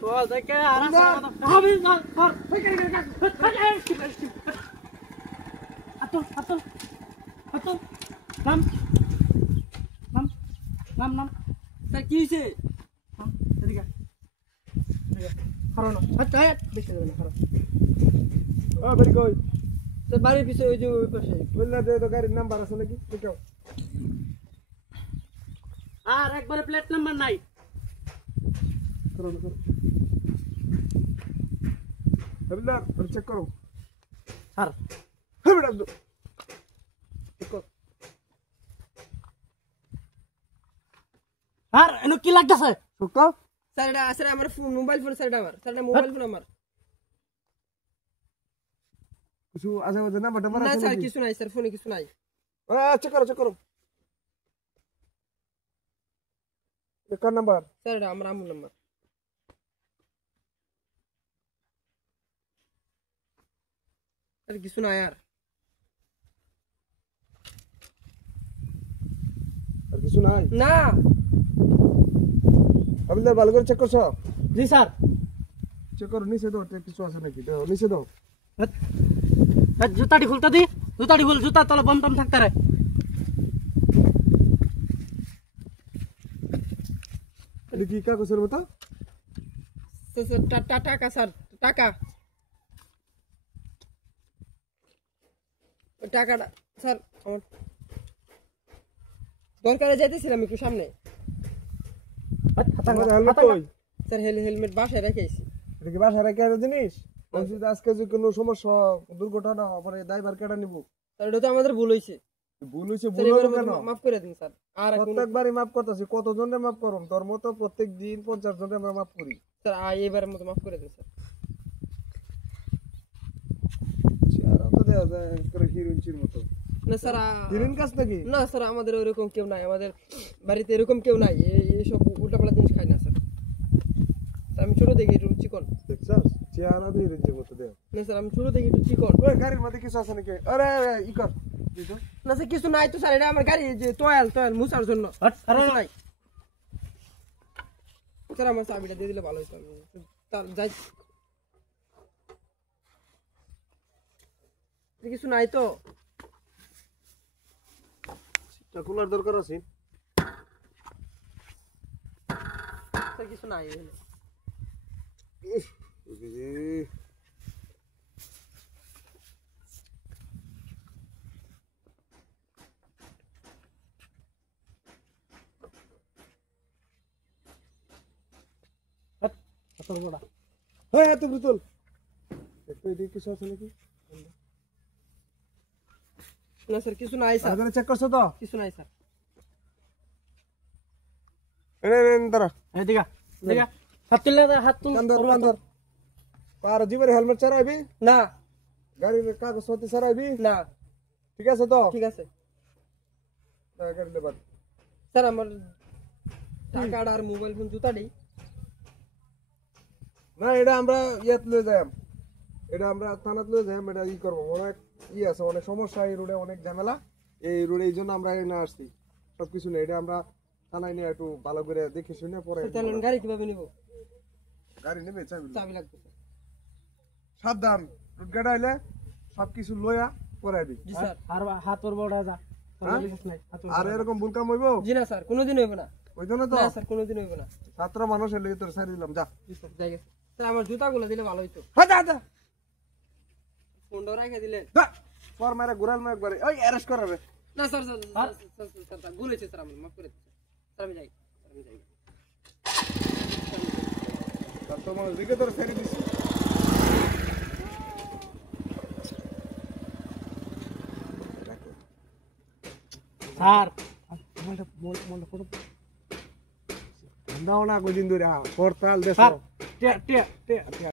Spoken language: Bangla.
তো দেখে আর আমি না আতল আতল আতল নাম নাম নাম নাম স্যার কি হয়েছে? এদিকে হারানো আচ্ছা দেখতে দেবে না হারানো বাড়ি কই? স্যার বাড়ির পিছনে ওই যে ওই পাশে। বললা দে তো গাড়ির নাম্বার আছে নাকি দেখাও। আর একবারে প্লেট নাম্বার নাই করো হবিলদার চেক করো। স্যার হবিলদার চেক কর। আর এনো কি লাগতেছে সত্য? স্যার এটা স্যার আমার মোবাইল ফোন স্যার এটা আমার স্যার এটা মোবাইল ফোন আমার। কিছু আছে ওদের নাম্বারটা মারা না আছে স্যার নাকি? কিছু নাই স্যার ফোনে কিছু নাই। চেক করো চেক করো। কার নাম্বার? স্যার এটা আমার আম্মুর নাম্বার। স্যার কিছু নাই আর আর কিছু নাই? না। হবিলদার ভালো করে চেক করছো? জি স্যার চেক করো নিচে দাও কিছু আছে নাকি দাও নিচে দাও। জুতাটি খুলতে দি জুতাটি খুল জুতার তলে বম টম থাকতে রে এটা কি কাগজের মতো? টাকা স্যার টাকা টাকাটা স্যার আমার দরকারে যাইতেছিলাম একটু সামনে। তোমার হেলমেট কই? স্যার হেলমেট বাসায় রেখেছি। এটা কি বাসায় রেখে আছে জিনিস? বলছি যে আজকে যদি কোনো সমস্যা দুর্ঘটনা পরে দায়ভার কেটে নিব। স্যার এটা তো আমাদের ভুল হয়েছে। ভুল হয়েছে স্যার ভুল হলো এবারের কেন? মতো মাফ করে দিন স্যার। আর প্রত্যেকবারই মাফ করতেছি কতজনের মাফ করুন তোর মতো প্রত্যেক দিন 50 জনের আমরা মাফ করি। স্যার এবারের মতো মাফ করে দিন স্যার। চেহারা তো দেয়া যায় করে হিরোইনের মতো। না স্যার হিরোইন কাজ নাকি? না স্যার আমাদের ওরকম কেউ নাই, আমাদের বাড়িতে এরকম কেউ নাই, এইসব উল্টাপাল্টা জিনিস খাই না স্যার। আমি ছোট দেখি একটু চিকন। দেখছস চেহারা তো হিরোইনের মতো দেয়া। না স্যার আমি ছোট দেখি একটু চিকন। ওই গাড়ির মধ্যে কিছু আছে নাকি? আরে ই কর দিতো। না স্যার কিছু নাই তো স্যার, এটা আমার গাড়ি যে তয়াল মুছার জন্য কিছু নাই স্যার। আমার চাবিটা দিয়ে দিলে ভালো হতো। তার যাই কিছু নাই তো তা খোলার দরকার আছে। স্যার কিছু নাই এখানে। তোর বড়া হ্যাঁ এত ব্রুতল একটু এদিকে কিছু আছে নাকি? না স্যার কিছু নাই স্যার। আগে চেক করছো তো? কিছু নাই স্যার। এনে দাঁড়া এদিকে এদিকে হাত তুলে হাত তুল কান্দর পার জীবনে হেলমেট ছাড়াইবি না গাড়ির কাগজপত্র ছাড়াইবি না ঠিক আছে তো? ঠিক আছে গাড়ি লেবার স্যার আমার টাকাটা আর মোবাইল ফোন জুতাটি। না এটা আমরা ইয়াত লয়ে যাইম, এটা আমরা থানাত লয়ে যাইম। এটা ই করবো অনেক ই আছে অনেক সমস্যা এই রোডে অনেক ঝামেলা এই রোডে এই জন্য আমরা এখানে আসছি। সবকিছু নেই এটা আমরা থানায় নিয়ে একটু ভালো করে দেখে শুনে পরে তাহলে গাড়ি কিভাবে নিব? গাড়ি নেবে চাবি চাবি লাগবে স্যার। সাবধান রোড গাড়ি আইলে সবকিছু লইয়া পরে আইবি। জি স্যার। আর হাত তোর বড়া যা হ্যাঁ? নাই আর এরকম ভুল কাম হইব জি না স্যার কোনোদিন হইব না। ওই জন্য তো না স্যার কোনোদিন হইব না। ছাত্র মানুষের লেগে তোর ছাড়ি দিলাম যা। জি স্যার যাই গেছে স্যার। আমার জুতাগুলো দিলে ভালো হইতো। হ্যাঁ যা যা ফোনটা রেখে দিলেন। পর মারা ঘুরাল না একবারে ওই অ্যারেস্ট করাবে। না স্যার স্যার ভুল হয়েছে স্যার। আমার মাফ করে দিন স্যার। আমি যাই ছাত্র মানুষ দিকে তোর ছেড়ে দিছি। স্যার ঠান্ডাও না কদিন ধরে হরতাল দেশ স্যার টিয়া টিয়া টিয়া